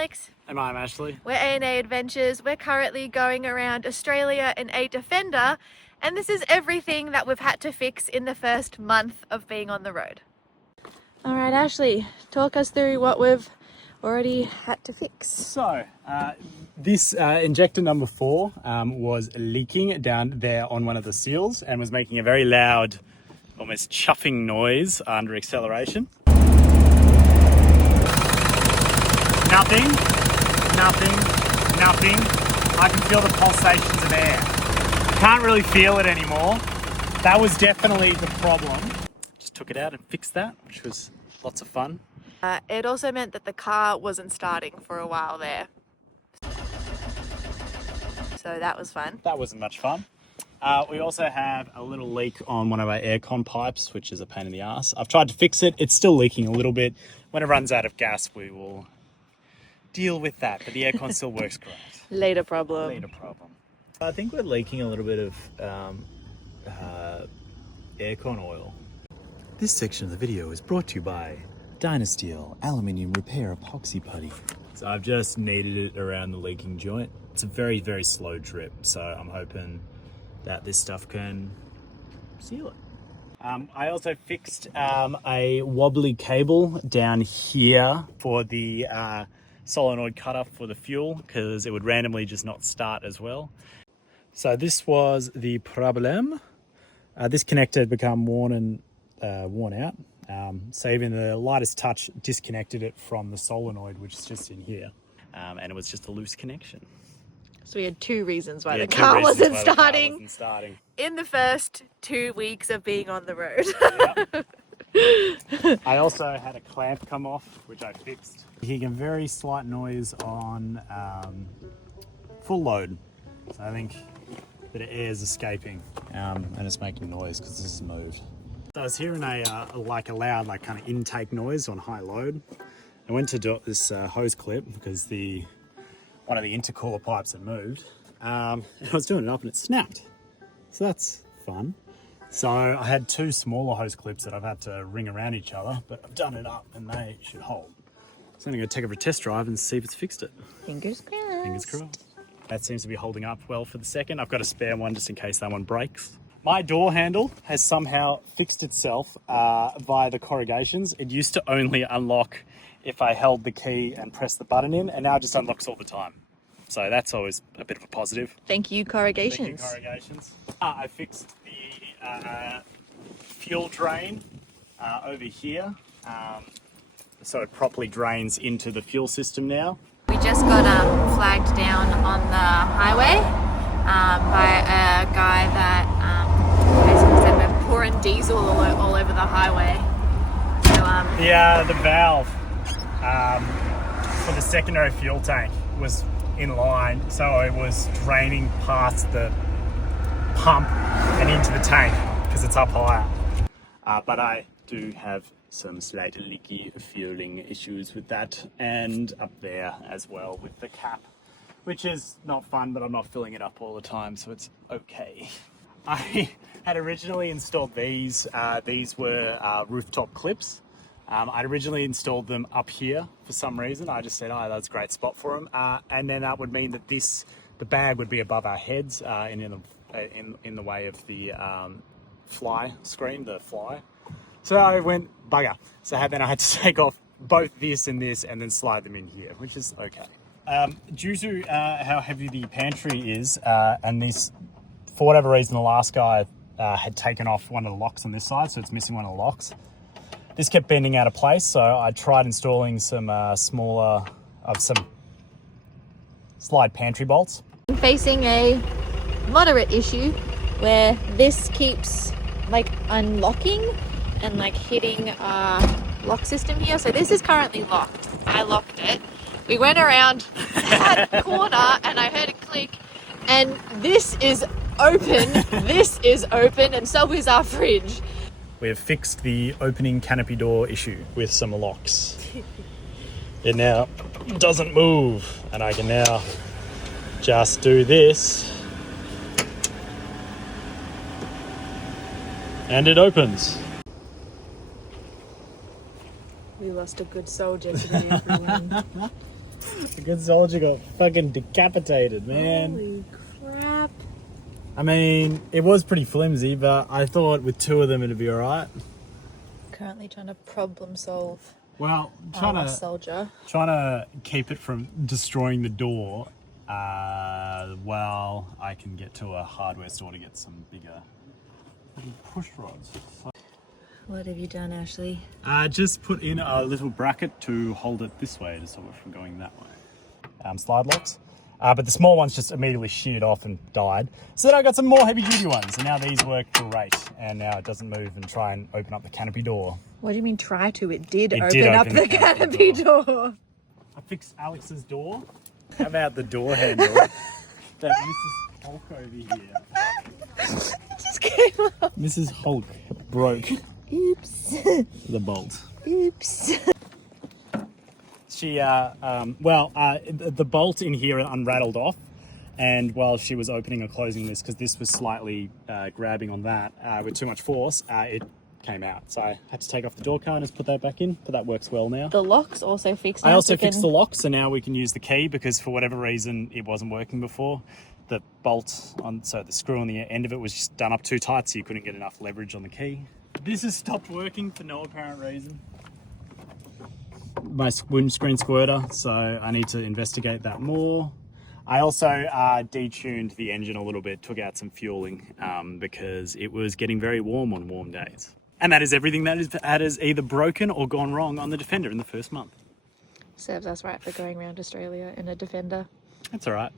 Alex. And I'm Ashley. We're A&A Adventures. We're currently going around Australia in a Defender, and this is everything that we've had to fix in the first month of being on the road. All right, Ashley, talk us through what we've already had to fix. So, this injector number 4 was leaking down there on one of the seals and was making a very loud, almost chuffing noise under acceleration. Nothing. I can feel the pulsations of air. Can't really feel it anymore. That was definitely the problem. Just took it out and fixed that, which was lots of fun. It also meant that the car wasn't starting for a while there. So that was fun. That wasn't much fun. We also have a little leak on one of our aircon pipes, which is a pain in the ass. I've tried to fix it. It's still leaking a little bit. When it runs out of gas, we will deal with that. But the aircon still works great. Later problem. I think we're leaking a little bit of aircon oil. This section of the video is brought to you by Dynasteel Aluminium Repair Epoxy Putty. So I've just kneaded it around the leaking joint. It's a very, very slow drip, so I'm hoping that this stuff can seal it. I also fixed a wobbly cable down here for the solenoid cutoff for the fuel, because it would randomly just not start as well. So this was the problem. This connector had become worn out. So even the lightest touch disconnected it from the solenoid, which is just in here. And it was just a loose connection. So we had two reasons why the car wasn't starting in the first 2 weeks of being on the road. Yep. I also had a clamp come off, which I fixed. Hearing a very slight noise on full load. So I think that air is escaping and it's making noise because this is moved. So I was hearing a loud kind of intake noise on high load. I went to do this hose clip because one of the intercooler pipes had moved. And I was doing it up and it snapped. So that's fun. So I had 2 smaller hose clips that I've had to ring around each other, but I've done it up and they should hold. So I'm going to take it for a test drive and see if it's fixed it. Fingers crossed. Fingers crossed. That seems to be holding up well for the second. I've got a spare one just in case that one breaks. My door handle has somehow fixed itself via the corrugations. It used to only unlock if I held the key and pressed the button in, and now it just unlocks all the time. So that's always a bit of a positive. Thank you, corrugations. Thank you, corrugations. I fixed the fuel drain over here, so it properly drains into the fuel system now. We just got flagged down on the highway by a guy that basically said we're pouring diesel all over the highway. So, the valve for the secondary fuel tank was in line, so it was draining past the pump and into the tank because it's up higher. But I do have some slight leaky fueling issues with that, and up there as well with the cap, which is not fun, but I'm not filling it up all the time, so it's okay. I had originally installed these. These were rooftop clips. I'd originally installed them up here for some reason. I just said, that's a great spot for them. And then that would mean that the bag would be above our heads in the way of the fly screen, the fly. So I went, bugger. So then I had to take off both this and then slide them in here, which is okay. Due to how heavy the pantry is, and this, for whatever reason, the last guy had taken off one of the locks on this side, so it's missing one of the locks. This kept bending out of place, so I tried installing some some slide pantry bolts. I'm facing a moderate issue where this keeps unlocking and hitting our lock system here. So this is currently locked. I locked it. We went around that corner and I heard it click, and this is open. This is open, and so is our fridge. We have fixed the opening canopy door issue with some locks. It now doesn't move, and I can now just do this and it opens. We lost a good soldier today, everyone. A good soldier got fucking decapitated, man. Holy crap. I mean, it was pretty flimsy, but I thought with 2 of them it'd be alright. Currently trying to problem solve Well, our soldier. trying to keep it from destroying the door while I can get to a hardware store to get some bigger push rods. What have you done, Ashley? Just put in a little bracket to hold it this way to stop it from going that way. Slide locks. But the small ones just immediately sheared off and died. So then I got some more heavy duty ones, and now these work great. And now it doesn't move and try and open up the canopy door. What do you mean try to? It did It open did up open the the canopy canopy door. I fixed Alex's door. How about the door handle that Mrs. Hulk over here? Just came up. Mrs. Hulk broke Oops. the bolt. Oops. She, the bolt in here unrattled off, and while she was opening or closing this, because this was slightly grabbing on that with too much force, it came out. So I had to take off the door harness, put that back in, but that works well now. The lock's also fixed now. I also fixed the lock, so now we can use the key, because for whatever reason it wasn't working before. The bolt so the screw on the end of it was just done up too tight, so you couldn't get enough leverage on the key. This has stopped working for no apparent reason. My windscreen squirter, so I need to investigate that more. I also detuned the engine a little bit, took out some fueling because it was getting very warm on warm days. And that is everything that has either broken or gone wrong on the Defender in the first month. Serves us right for going around Australia in a Defender. That's all right.